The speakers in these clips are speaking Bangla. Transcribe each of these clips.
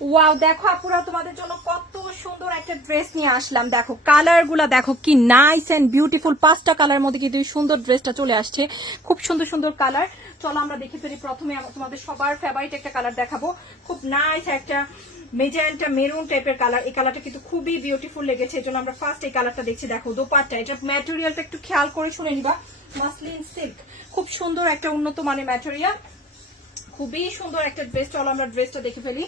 ওয়াও, দেখো আপুরা তোমাদের জন্য কত সুন্দর একটা ড্রেস নিয়ে আসলাম। দেখো কালার গুলা দেখো কি নাইস এন্ড বিউটিফুল। 5টা কালার মধ্যে কিন্তু সুন্দর ড্রেসটা চলে আসছে, খুব সুন্দর সুন্দর কালার। চলো আমরা দেখে ফেলি। প্রথমে তোমাদের সবার ফেভারিট একটা কালার দেখাবো, খুব নাইস একটা মেজেন্টা মেরুন টাইপের কালার। এই কালারটা কিন্তু খুবই বিউটিফুল লেগেছে, এই জন্য আমরা ফার্স্ট এই কালারটা দেখছি। দেখো দোপাট্টা, এটা ম্যাটেরিয়ালটা একটু খেয়াল করে শুনে নিবা। মাসলিন সিল্ক, খুব সুন্দর একটা উন্নত মানের ম্যাটেরিয়াল, খুবই সুন্দর একটা ড্রেস। চলো আমরা ড্রেসটা দেখে ফেলি।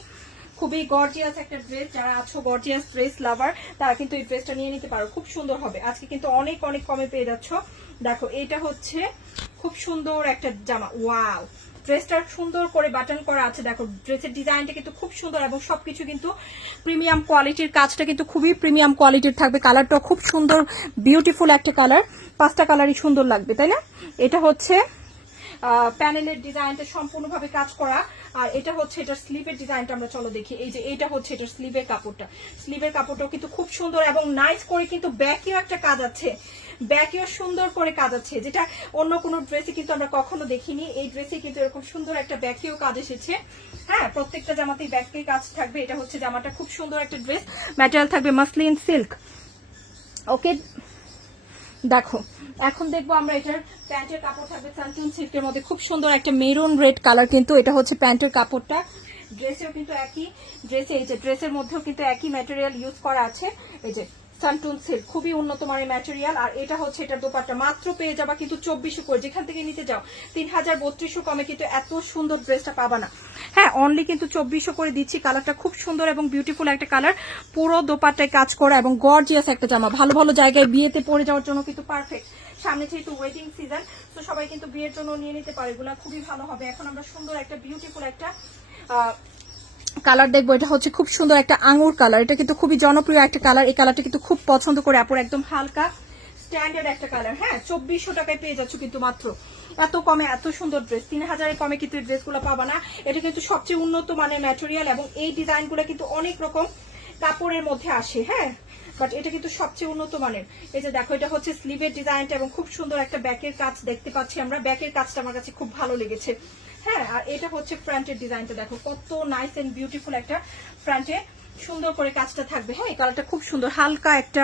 খুবই গর্জিয়াস একটা ড্রেস, যারা আছো গর্জিয়াস ড্রেস লাভার তারা কিন্তু এই ড্রেসটা নিয়ে নিতে পারো, খুব সুন্দর হবে। আজকে কিন্তু অনেক অনেক কমে পেয়ে যাচ্ছ। দেখো এটা হচ্ছে খুব সুন্দর একটা জামা। ওয়াও, ড্রেসটা সুন্দর করে বাটন করা আছে। দেখো ড্রেসের ডিজাইনটা কিন্তু খুব সুন্দর এবং সবকিছু কিন্তু প্রিমিয়াম কোয়ালিটির, কাজটা কিন্তু খুবই প্রিমিয়াম কোয়ালিটির থাকবে। কালারটা খুব সুন্দর বিউটিফুল একটা কালার, 5টা কালারই সুন্দর লাগবে, তাই না? এটা হচ্ছে প্যানেলের ডিজাইনটা সম্পূর্ণভাবে কাজ করা, আর এটা হচ্ছে এটার স্লিভের ডিজাইনটা আমরা চলো দেখি। এই যে এটা হচ্ছে এটার স্লিভের কাপড়টা, স্লিভের কাপড়টাও কিন্তু খুব সুন্দর এবং নাইস করে কিন্তু ব্যাকেও একটা কাজ আছে, ব্যাকেও সুন্দর করে কাজ আছে, যেটা অন্য কোনো ড্রেসে কিন্তু আমরা কখনো দেখিনি। এই ড্রেসে কিন্তু এরকম সুন্দর একটা ব্যাকেও কাজ এসেছে। হ্যাঁ, প্রত্যেকটা জামাতেই ব্যাকেই কাজ থাকবে। এটা হচ্ছে জামাটা, খুব সুন্দর একটা ড্রেস, ম্যাটেরিয়াল থাকবে মাসলিন সিল্ক। ওকে, দেখো এখন দেখবো আমরা এটার প্যান্টের কাপড় থাকবে সানটুন সিল্কের মধ্যে, খুব সুন্দর একটা মেরুন রেড কালার। কিন্তু এটা হচ্ছে প্যান্টের কাপড়টা, ড্রেসেও কিন্তু একই, ড্রেসে এই যে ড্রেসের মধ্যেও কিন্তু একই ম্যাটেরিয়াল ইউজ করা আছে। এই যে সানটুন সিল্ক, খুবই উন্নত মানের ম্যাটেরিয়াল। আর এটা হচ্ছে এটার দোপাট্টা, মাত্র পেয়ে যাবা কিন্তু 2400 করে। যেখান থেকে নিতে যাও 3032 কমে কিন্তু এত সুন্দর ড্রেসটা পাবা না। হ্যাঁ, অনলি কিন্তু 2400 করে দিচ্ছি। কালারটা খুব সুন্দর এবং বিউটিফুল একটা কালার, পুরো দোপাট্টায় কাজ করা এবং গর্জিয়াস একটা জামা। ভালো ভালো জায়গায় বিয়েতে পরে যাওয়ার জন্য কিন্তু পারফেক্ট। সামনে যেহেতু ওয়েডিং সিজন, তো সবাই কিন্তু বিয়ের জন্য নিয়ে নিতে পারে, এগুলো খুবই ভালো হবে। এখন আমরা সুন্দর একটা বিউটিফুল একটা কালার দেখবো। এটা হচ্ছে খুব সুন্দর একটা আঙুর কালার, এটা কিন্তু খুবই জনপ্রিয় একটা কালার। এই কালারটা কিন্তু খুব পছন্দ করে আপুর, একদম হালকা স্ট্যান্ডার্ড একটা কালার। হ্যাঁ, 2400 টাকায় পেয়ে যাচ্ছ কিন্তু মাত্র। এত কমে এত সুন্দর ড্রেস, 3000-এর কমে কিন্তু এই ড্রেসগুলো পাবা না। এটা কিন্তু সবচেয়ে উন্নত মানের ম্যাটেরিয়াল এবং এই ডিজাইনগুলো কিন্তু অনেক রকম কাপড়ের মধ্যে আসে। হ্যাঁ, বাট এটা কিন্তু সবচেয়ে উন্নত মানের। এই যে দেখো, এটা হচ্ছে স্লিভের ডিজাইনটা এবং খুব সুন্দর একটা ব্যাকের কাজ দেখতে পাচ্ছি আমরা। ব্যাকের কাজটা আমার কাছে খুব ভালো লেগেছে। হ্যাঁ, আর এটা হচ্ছে ফ্রন্টের ডিজাইনটা, দেখো কত নাইস এন্ড বিউটিফুল একটা ফ্রন্টে সুন্দর করে কাজটা থাকবে। হ্যাঁ, এই কালারটা খুব সুন্দর, হালকা একটা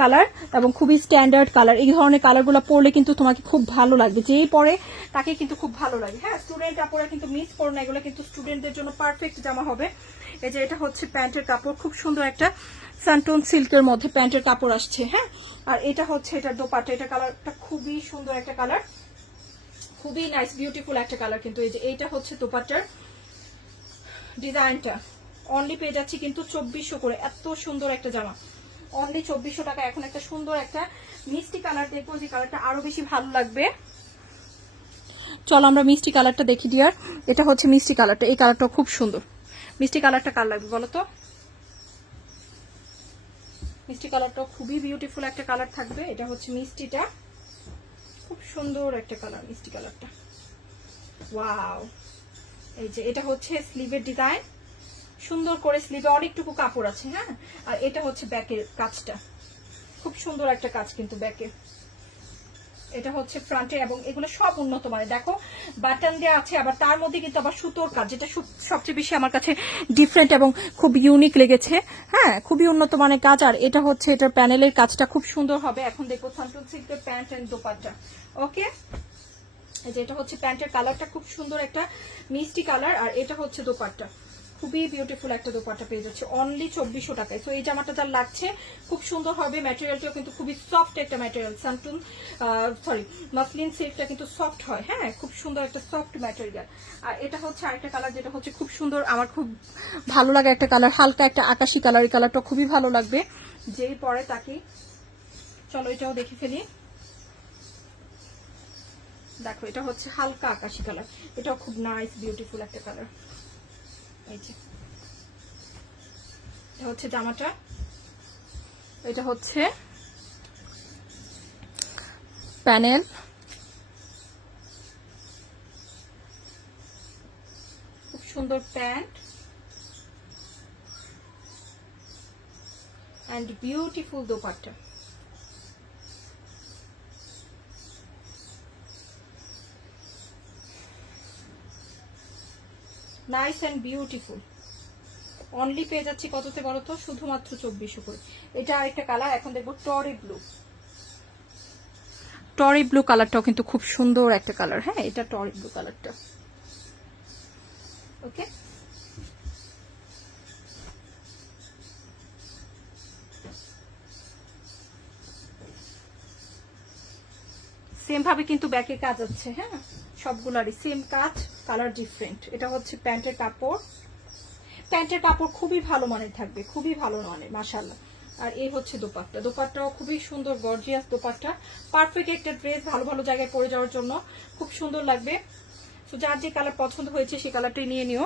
কালার এবং খুবই স্ট্যান্ডার্ড কালার। এই ধরনের কালারগুলো পরলে কিন্তু তোমাকে খুব ভালো লাগবে, যেই পরে তাকে কিন্তু খুব ভালো লাগে। হ্যাঁ, স্টুডেন্ট কাপড় কিন্তু মিস করো না, এগুলো কিন্তু স্টুডেন্টদের জন্য পারফেক্ট জামা হবে। এই যে এটা হচ্ছে প্যান্টের কাপড়, খুব সুন্দর একটা সানটুন সিল্কের মধ্যে প্যান্টের কাপড় আসছে। হ্যাঁ, আর এটা হচ্ছে এটার দোপাট্টা, এটা কালারটা খুবই সুন্দর একটা কালার, খুবই নাইস বিউটিফুল একটা কালার। কিন্তু এই যে এইটা হচ্ছে দোপাট্টার ডিজাইনটা, অনলি পেয়ে যাচ্ছি কিন্তু 2400 করে। এত সুন্দর একটা জামা, অনলি 2400 টাকা। এখন একটা সুন্দর একটা মিষ্টি কালার দেখবো, যে কালারটা আরো বেশি ভালো লাগবে। চলো আমরা মিষ্টি কালারটা দেখি ডিয়ার। এটা হচ্ছে মিষ্টি কালারটা, এই কালারটা খুব সুন্দর। মিষ্টি কালারটা কার লাগবে বলো তো? মিষ্টি কালারটা খুবই বিউটিফুল একটা কালার থাকবে। এটা হচ্ছে মিষ্টিটা, খুব সুন্দর একটা কালার মিষ্টি কালারটা। ওয়াও, এই যে এটা হচ্ছে স্লিভের ডিজাইন, সুন্দর করে স্লিভে অনেকটুকু কাপড় আছে। হ্যাঁ, আর এটা হচ্ছে ব্যাকের কাজটা, খুব সুন্দর একটা কাজ কিন্তু ব্যাকে। এটা হচ্ছে ফ্রন্টে এবং এগুলো সব উন্নত মানের। দেখো বাটন দেওয়া আছে, আবার তার মধ্যে কিন্তু আবার সুতোর কাজ, যেটা সবচেয়ে বেশি আমার কাছে ডিফারেন্ট এবং খুব ইউনিক লেগেছে। হ্যাঁ, খুবই উন্নত মানের কাজ। আর এটা হচ্ছে এটার প্যানেলের কাজটা খুব সুন্দর হবে। এখন দেখবো সানটুন সিল্কের প্যান্ট এন্ড দোপাট্টা। ওকে, এই যে এটা হচ্ছে প্যান্টের কালারটা, খুব সুন্দর একটা মিষ্টি কালার। আর এটা হচ্ছে দোপাট্টা, খুবই বিউটিফুল একটা দোপাট্টা পেয়ে যাচ্ছে অনলি 2400 টাকায়। তো এই জামাটা যার লাগছে খুব সুন্দর হবে, ম্যাটেরিয়ালটাও কিন্তু খুবই সফট একটা ম্যাটেরিয়াল। সানটুন মাসলিন সিল্কটা কিন্তু সফট হয়। হ্যাঁ, খুব সুন্দর একটা সফট ম্যাটেরিয়াল। আর এটা হচ্ছে আরেকটা কালার, যেটা হচ্ছে খুব সুন্দর, আমার খুব ভালো লাগে একটা কালার, হালকা একটা আকাশি কালার। এই কালারটা খুবই ভালো লাগবে যেই পরে তাকে। চলো এটাও দেখে ফেলি। দেখো এটা হচ্ছে হালকা আকাশি কালার, এটাও খুব নাইস বিউটিফুল একটা কালার। এই যে এটা হচ্ছে জামাটা, এটা হচ্ছে প্যানেল, খুব সুন্দর pant and beautiful dupatta. Nice and beautiful. Only পেয়ে যাচ্ছি কততে বলো তো, শুধুমাত্র 2400 করে। এটা আরেকটা কালার, এখন দেখবো টরি ব্লু। টরি ব্লু কালারটাও কিন্তু খুব সুন্দর একটা কালার। হ্যাঁ, এটা টরি ব্লু কালারটা। ওকে, সেম ভাবে কিন্তু ব্যাকের কাজ আছে। হ্যাঁ, সবগুলারই সেম কাজ, কালার ডিফারেন্ট। এটা হচ্ছে প্যান্টের কাপড়। প্যান্টের কাপড় খুবই ভালো মানের থাকবে, খুবই ভালো মানের, মাশাআল্লাহ। আর এই হচ্ছে দোপাট্টা। দোপাট্টাও খুবই সুন্দর, গর্জিয়াস দোপাট্টা। পারফেক্ট একটা ড্রেস, ভালো ভালো জায়গায় পরে যাওয়ার জন্য খুব সুন্দর লাগবে। তো যার যে কালার পছন্দ হয়েছে সেই কালারটাই নিয়ে নিও।